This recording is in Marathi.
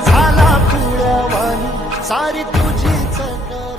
झाला तुळ्यावानी सारी तुझी चका